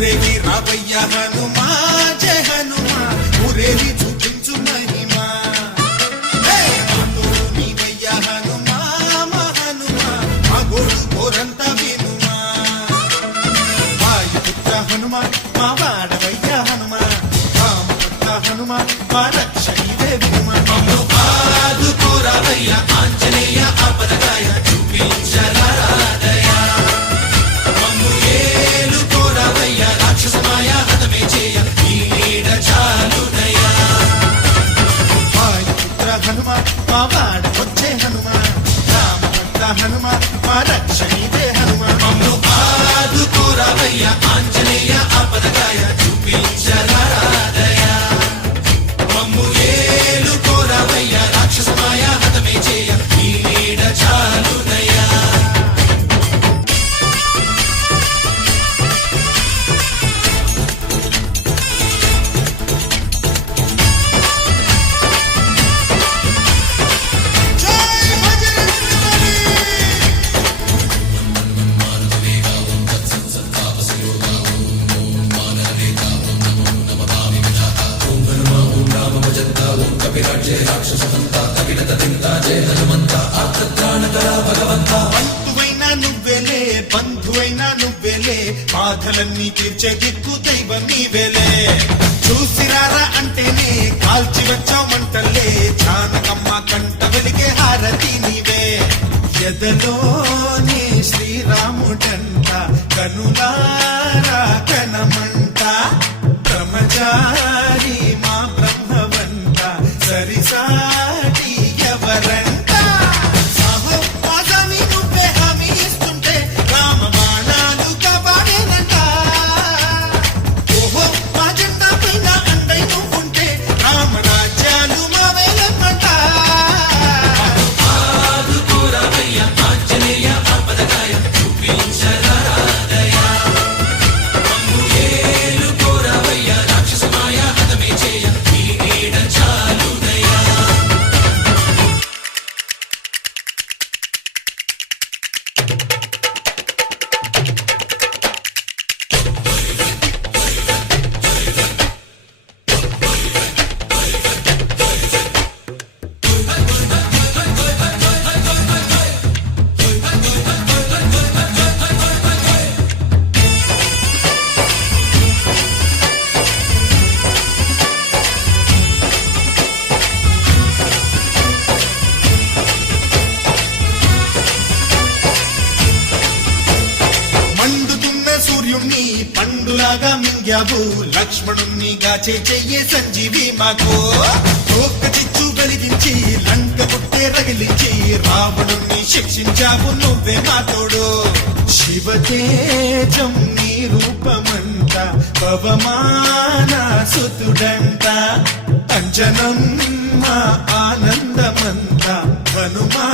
ఊరేగి రావయ్య హనుమా జయ హనుమా ఊరేగి చూపించు మహిమా నీవయ్య హనుమా మా హనుమా మా గోడు కోరంతా వినుమా వాయుపుత్ర హనుమా మా వాడవయ్య హనుమా రామపుత్ర హనుమా మా రక్షణివే వినుమా ఆదుకోరావయ్య ఆంజనేయ ఆపదగాయ చూపించరాదయ మమ్ము ఏలుకోరావయ్య రాక్షసమాయ హతమే చేయ ఈ నీడ చాలునయ వాయుపుత్ర హనుమా మా వాడవచ్చే హనుమా రామపుత్ర హనుమా మా రక్షణివే హనుమా మమ్ము ఆదుకోరావయ్య ఆంజనేయ ఆపదగాయ చూపించరాదయ మమ్ము ఏలుకోరావయ్య రాక్షసమాయ హతమే చేయ ఈ నీడ చాలునయ బంధువైనా నువ్వేలే బంధువైనా నువ్వేలే బాధలన్నీ తీర్చే దిక్కు దైవం నీవేలే చూసిరారా అంటేనే కాల్చి వచ్చామంటలే జానకమ్మ కంట వెలిగే హారతి నీవే ఎదలోనే శ్రీరాముడంట కనులారా కనమంట బ్రహ్మచారి మా బ్రహ్మవంత సరిసాటి ఎవరంట పండులాగా మింగావు లక్ష్మణుణ్ణి గాచే చెయ్యే సంజీవి మాకు ఒక్క చిచ్చు వెలిగించి లంక పుట్టే రగిలించి రావణుణ్ణి శిక్షించావు నువ్వే మాతోడు శివతేజం నీ రూపమంట పవమాన సుతుడంట అంజనం మా ఆనందమంత హనుమా